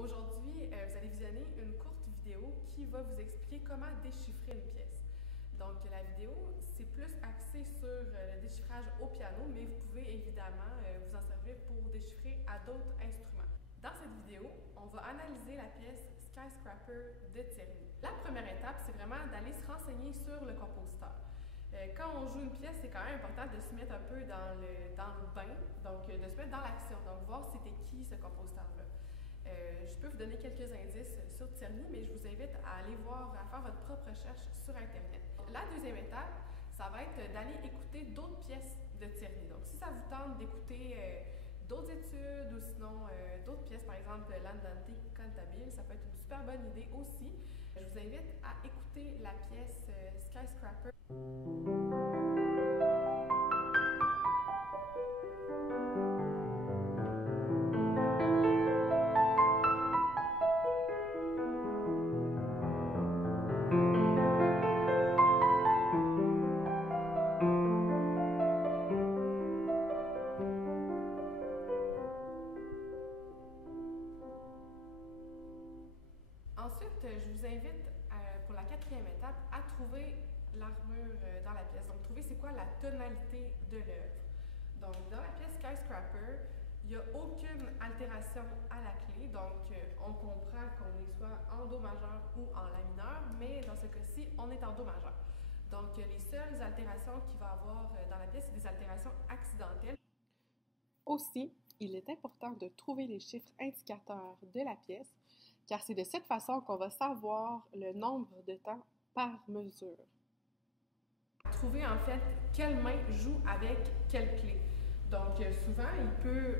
Aujourd'hui, vous allez visionner une courte vidéo qui va vous expliquer comment déchiffrer une pièce. Donc, la vidéo, c'est plus axé sur le déchiffrage au piano, mais vous pouvez évidemment vous en servir pour déchiffrer à d'autres instruments. Dans cette vidéo, on va analyser la pièce Skyscraper de Tierney. La première étape, c'est vraiment d'aller se renseigner sur le compositeur. Quand on joue une pièce, c'est quand même important de se mettre un peu dans le bain, donc de se mettre dans l'action, donc voir c'était qui ce compositeur-là. Je peux vous donner quelques indices sur Tierney, mais je vous invite à aller voir, à faire votre propre recherche sur Internet. La deuxième étape, ça va être d'aller écouter d'autres pièces de Tierney. Donc, si ça vous tente d'écouter d'autres études ou sinon d'autres pièces, par exemple l'Andante cantabile, ça peut être une super bonne idée aussi. Je vous invite à écouter la pièce Skyscraper. Ensuite, je vous invite pour la quatrième étape à trouver l'armure dans la pièce. Donc, trouver c'est quoi la tonalité de l'œuvre. Donc, dans la pièce Skyscraper, il n'y a aucune altération à la clé. Donc, on comprend qu'on est soit en Do majeur ou en La mineur, mais dans ce cas-ci, on est en Do majeur. Donc, les seules altérations qu'il va y avoir dans la pièce, c'est des altérations accidentelles. Aussi, il est important de trouver les chiffres indicateurs de la pièce, car c'est de cette façon qu'on va savoir le nombre de temps par mesure. Trouver en fait quelle main joue avec quelle clé. Donc souvent,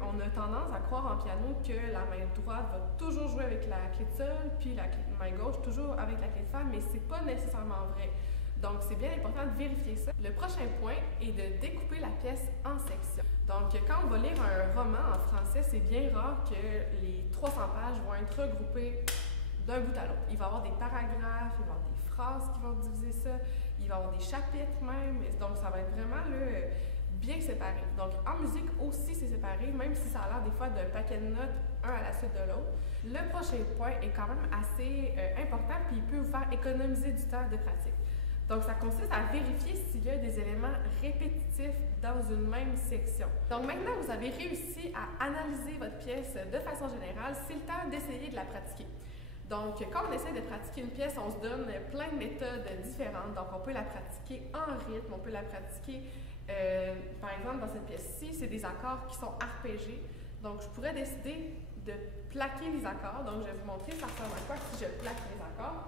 on a tendance à croire en piano que la main droite va toujours jouer avec la clé de sol, puis la main gauche toujours avec la clé de fa, mais c'est pas nécessairement vrai. Donc c'est bien important de vérifier ça. Le prochain point est de découper la pièce en sections. Donc quand on va lire un roman en français, c'est bien rare que les 300 pages vont être regroupées d'un bout à l'autre. Il va y avoir des paragraphes, il va y avoir des phrases qui vont diviser ça, il va y avoir des chapitres même, donc ça va être vraiment bien séparé. Donc en musique aussi c'est séparé, même si ça a l'air des fois d'un paquet de notes, un à la suite de l'autre. Le prochain point est quand même assez important, puis il peut vous faire économiser du temps de pratique. Donc, ça consiste à vérifier s'il y a des éléments répétitifs dans une même section. Donc, maintenant, vous avez réussi à analyser votre pièce de façon générale. C'est le temps d'essayer de la pratiquer. Donc, quand on essaie de pratiquer une pièce, on se donne plein de méthodes différentes. Donc, on peut la pratiquer en rythme, on peut la pratiquer, par exemple, dans cette pièce-ci, c'est des accords qui sont arpégés. Donc, je pourrais décider de plaquer les accords. Donc, je vais vous montrer ça ressemble à quoi si je plaque les accords.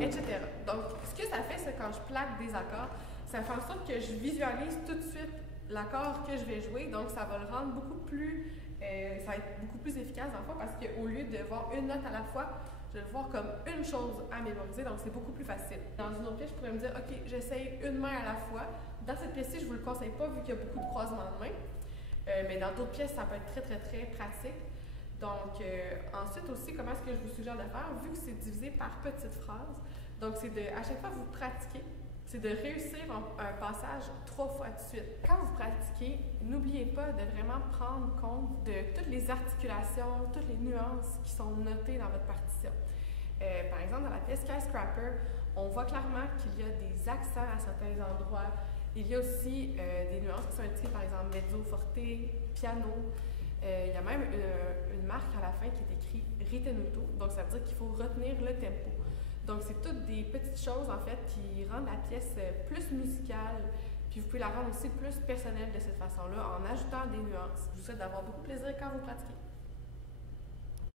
Etc. Donc, ce que ça fait, c'est quand je plaque des accords, ça fait en sorte que je visualise tout de suite l'accord que je vais jouer, donc ça va le rendre beaucoup plus, ça va être beaucoup plus efficace dans le fond, parce qu'au lieu de voir une note à la fois, je vais le voir comme une chose à mémoriser, donc c'est beaucoup plus facile. Dans une autre pièce, je pourrais me dire, OK, j'essaye une main à la fois. Dans cette pièce-ci, je ne vous le conseille pas vu qu'il y a beaucoup de croisements de mains, mais dans d'autres pièces, ça peut être très, très, très pratique. Donc, ensuite aussi, comment est-ce que je vous suggère de faire, vu que c'est divisé par petites phrases, donc c'est à chaque fois que vous pratiquez, c'est de réussir un passage 3 fois de suite. Quand vous pratiquez, n'oubliez pas de vraiment prendre compte de toutes les articulations, toutes les nuances qui sont notées dans votre partition. Par exemple, dans la pièce Skyscraper, on voit clairement qu'il y a des accents à certains endroits. Il y a aussi des nuances qui sont indiquées, par exemple, mezzo, forte, piano. Il y a même une marque à la fin qui est écrit ritenuto, donc ça veut dire qu'il faut retenir le tempo. Donc c'est toutes des petites choses en fait qui rendent la pièce plus musicale, puis vous pouvez la rendre aussi plus personnelle de cette façon-là en ajoutant des nuances. Je vous souhaite d'avoir beaucoup de plaisir quand vous pratiquez.